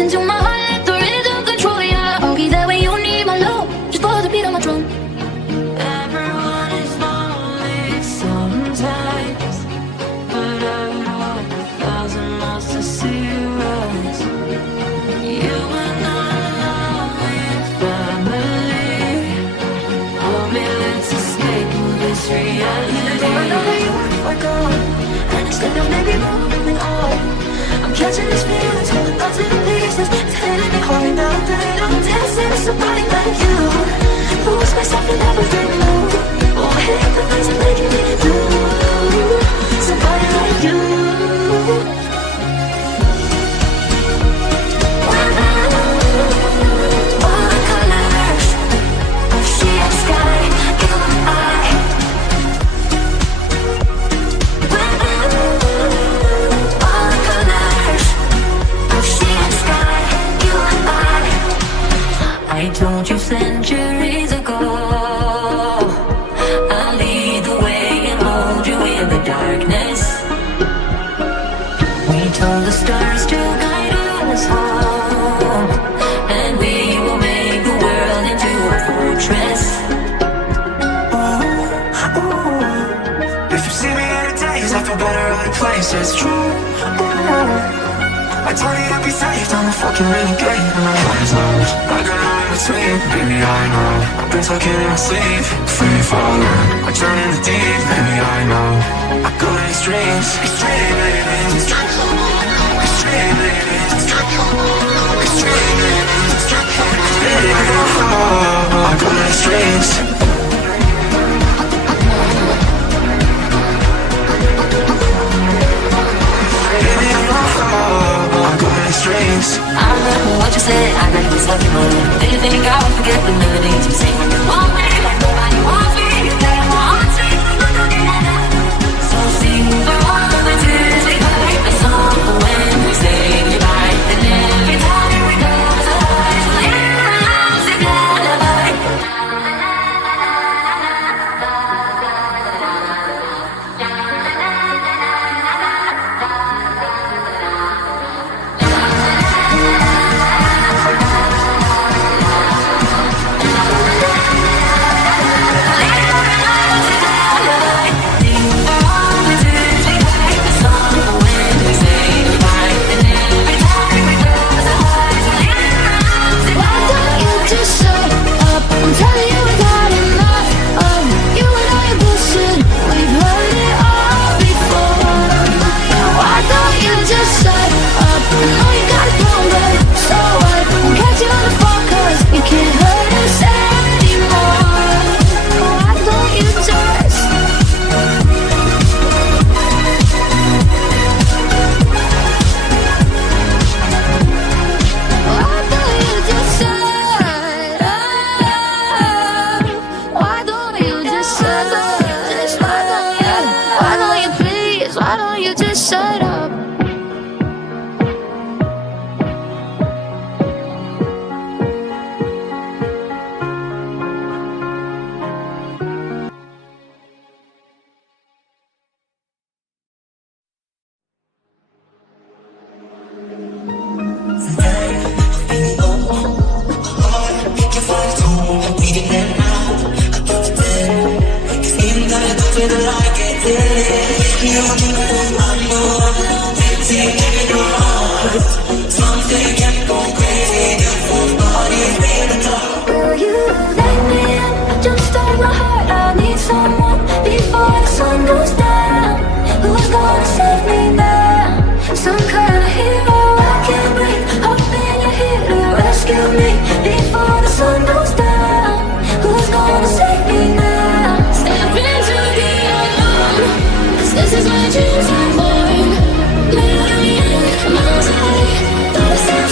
listen to my heart, let the rhythm control ya. I'll be there when you need my love, just follow the beat of my drum. Everyone is lonely sometimes, but I would walk 1,000 miles to see you rise. You are not alone with family. Hold me, let's escape this reality. I know that you want for God, and instead of maybe moving on, I'm catching these feelings, holding on to the pieces. It's hitting me hard now that I'm dancing with somebody like you. Lose myself in every move. Oh, I hate the things I'm making me do. Somebody like you. All the colors of sea and sky, you and I. All the colors of sea and sky, you and I told you centuries ago, I'll lead the way and hold you in the darkness. We told the stars to guide us home, and we will make the world into a fortress. If you see me in the days, I feel better other places. True. I told you to be safe, I'm a fucking renegade. And my mind's lost, I got no in between. Baby, I know, I've been tucking in my sleeve. Free falling, I drown in the deep. Baby, I know, I go to extremes. Extreme, baby, extreme, baby, extreme, baby, I go to extremes. Strings. I remember what you said, I got this lucky moment. Did you think I would forget the melodies you sing when you want me, like nobody wants me? You play on my heart, so sing for all the tears we cried, a song for when we say goodbye. And every time we close our eyes, we'll hear our music lullaby. I'm telling you we've had enough of you and all your bullshit. We've heard it all before. Why don't you just shut up? I know you got it wrong, but so what? We'll catch you on the phone 'cause you can't hurt us anymore. Why don't you just shut up? Something